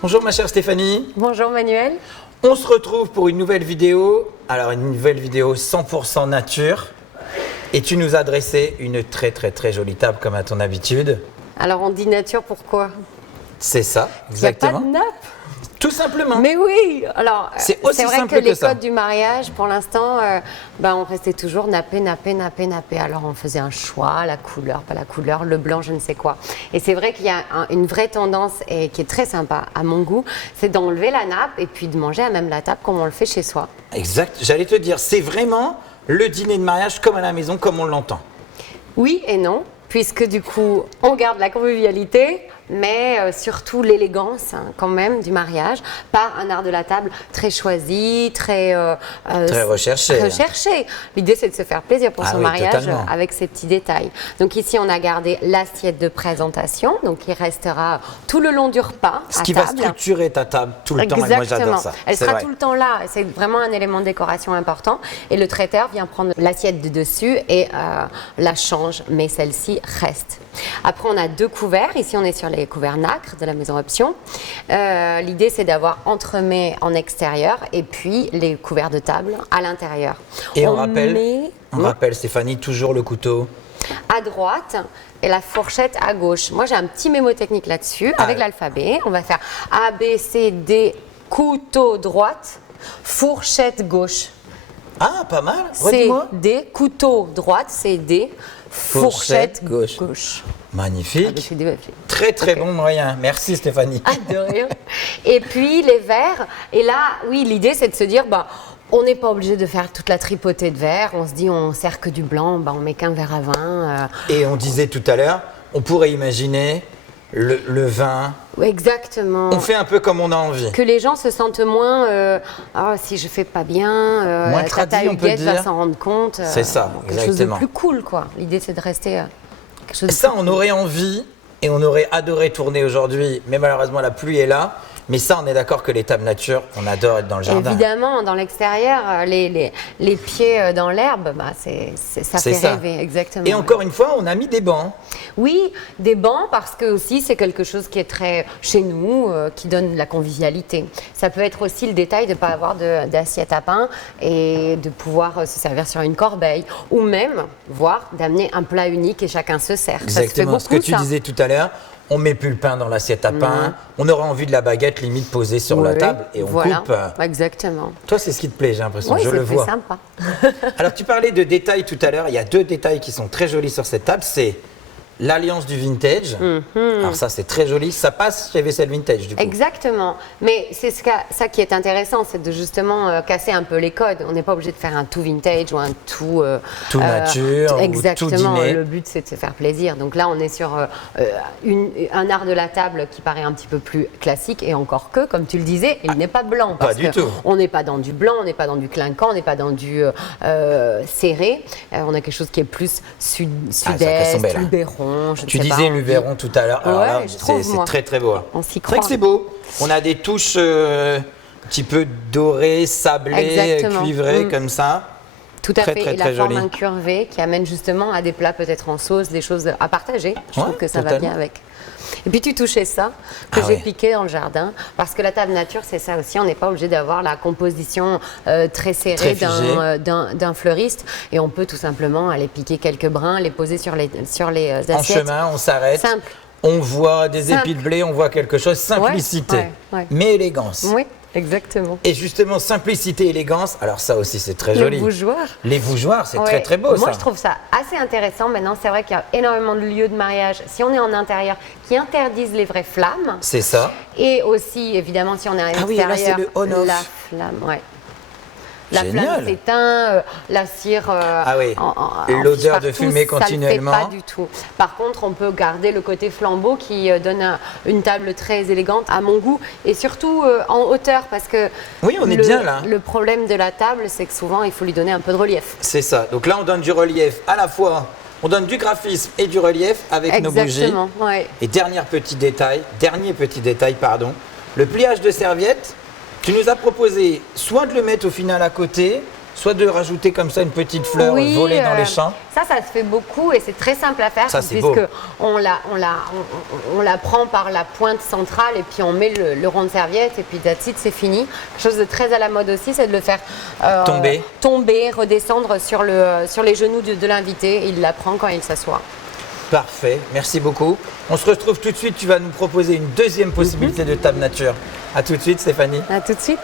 Bonjour ma chère Stéphanie. Bonjour Manuel. On se retrouve pour une nouvelle vidéo. Alors une nouvelle vidéo 100% nature. Et tu nous as dressé une très jolie table comme à ton habitude. Alors on dit nature pourquoi? C'est ça, exactement. Il n'y a pas de nappe? Tout simplement. Mais oui. Alors c'est aussi vrai simple que les ça. codes du mariage, pour l'instant, on restait toujours nappé. Alors on faisait un choix, la couleur, pas la couleur, le blanc, je ne sais quoi. Et c'est vrai qu'il y a une vraie tendance et qui est très sympa à mon goût, c'est d'enlever la nappe et puis de manger à même la table comme on le fait chez soi. Exact. J'allais te dire, c'est vraiment le dîner de mariage comme à la maison, comme on l'entend. Oui et non, puisque du coup, on garde la convivialité, mais surtout l'élégance quand même du mariage, par un art de la table très choisi, très recherché. L'idée, c'est de se faire plaisir pour son mariage totalement. avec ces petits détails. Donc ici, on a gardé l'assiette de présentation, donc qui restera tout le long du repas Ce à qui table. va structurer ta table tout le temps. Et moi, j'adore ça. Elle C'est sera vrai. tout le temps là. C'est vraiment un élément de décoration important. Et le traiteur vient prendre l'assiette de dessus et la change, mais celle-ci reste. Après, on a deux couverts. Ici, on est sur les couverts nacre de la maison Option. L'idée, c'est d'avoir entremets en extérieur et puis les couverts de table à l'intérieur. Et on rappelle, Stéphanie, toujours le couteau à droite et la fourchette à gauche. Moi, j'ai un petit mémo technique là-dessus avec l'alphabet. On va faire A, B, C, D, couteau droite, fourchette gauche. Ah, pas mal. C, Redis-moi. D, couteau droite, C, D, fourchette gauche. Magnifique. Très Très bon moyen. Merci Stéphanie. Ah, de rien. Et puis les verres. Et là, oui, l'idée, c'est de se dire, on n'est pas obligé de faire toute la tripotée de verres. On se dit, on sert que du blanc, on met qu'un verre à vin. Et on disait tout à l'heure, on pourrait imaginer le vin. Exactement. On fait un peu comme on a envie. Que les gens se sentent moins, si je fais pas bien, Moins Tata tradit, on peut Huguette va dire. s'en rendre compte. C'est ça, quelque chose de exactement. plus cool, quoi. L'idée, c'est de rester quelque chose de Ça, plus on cool. aurait envie et on aurait adoré tourner aujourd'hui, mais malheureusement la pluie est là. Mais ça, on est d'accord que les tables nature, on adore être dans le jardin. Évidemment, dans l'extérieur, les pieds dans l'herbe, ça fait rêver, exactement. Et encore une fois, on a mis des bancs. Oui, des bancs, parce que aussi c'est quelque chose qui est très chez nous, qui donne de la convivialité. Ça peut être aussi le détail de ne pas avoir d'assiette à pain et de pouvoir se servir sur une corbeille, ou même, voire, d'amener un plat unique et chacun se sert. Exactement, ça se fait beaucoup, ce que tu disais tout à l'heure. On met plus le pain dans l'assiette à pain. On aura envie de la baguette limite posée sur la table et on coupe. Exactement. Toi, c'est ce qui te plaît, j'ai l'impression. Oui, je le vois. C'est sympa. Alors, tu parlais de détails tout à l'heure. Il y a deux détails qui sont très jolis sur cette table. C'est l'alliance du vintage. Alors ça, c'est très joli. Ça passe chez Vaisselle Vintage, du coup. Exactement. Mais c'est ça qui est intéressant, c'est de justement casser un peu les codes. On n'est pas obligé de faire un tout vintage ou un tout... tout nature exactement. ou tout dîner. Le but, c'est de se faire plaisir. Donc là, on est sur un art de la table qui paraît un petit peu plus classique. Et encore que, comme tu le disais, il n'est pas blanc. Pas du tout. On n'est pas dans du blanc, on n'est pas dans du clinquant, on n'est pas dans du serré. On a quelque chose qui est plus sud-est, Luberon. Tu disais Luberon tout à l'heure. Alors là, c'est très beau. On s'y C'est croit. vrai que c'est beau. On a des touches un petit peu dorées, sablées, cuivrées comme ça. Tout à fait. Et la forme jolie. incurvée qui amène justement à des plats peut-être en sauce, des choses à partager. Je trouve que ça va bien avec. Et puis tu touchais ça, que j'ai piqué dans le jardin, parce que la table nature, c'est ça aussi, on n'est pas obligé d'avoir la composition très serrée d'un fleuriste, et on peut tout simplement aller piquer quelques brins, les poser sur les assiettes. En chemin, on s'arrête, on voit des épis de blé, on voit quelque chose, simplicité, mais élégance. Oui. Exactement. Et justement, simplicité, élégance, alors ça aussi c'est très joli. Les bougeoirs. Les bougeoirs, c'est très beau ça. Moi je trouve ça assez intéressant. Maintenant, c'est vrai qu'il y a énormément de lieux de mariage, si on est en intérieur, qui interdisent les vraies flammes. C'est ça. Et aussi, évidemment, si on est à l'extérieur, là, c'est le on-off. la flamme, La flamme s'éteint, la cire. L'odeur de fumée continuellement. Ça ne le fait pas du tout. Par contre, on peut garder le côté flambeau qui donne une table très élégante à mon goût et surtout en hauteur parce que. Oui, on est bien là. Le problème de la table, c'est que souvent, il faut lui donner un peu de relief. C'est ça. Donc là, on donne du relief à la fois. On donne du graphisme et du relief avec nos bougies. Et dernier petit détail, le pliage de serviette. Tu nous as proposé soit de le mettre au final à côté, soit de rajouter comme ça une petite fleur volée dans les champs. Ça se fait beaucoup et c'est très simple à faire. Ça, c'est beau. Puisque on la prend par la pointe centrale et puis on met le rond de serviette et puis that's it, c'est fini. Quelque chose de très à la mode aussi, c'est de le faire tomber, redescendre sur les genoux de l'invité. Il la prend quand il s'assoit. Parfait, merci beaucoup. On se retrouve tout de suite. Tu vas nous proposer une deuxième possibilité de table nature. À tout de suite, Stéphanie. À tout de suite.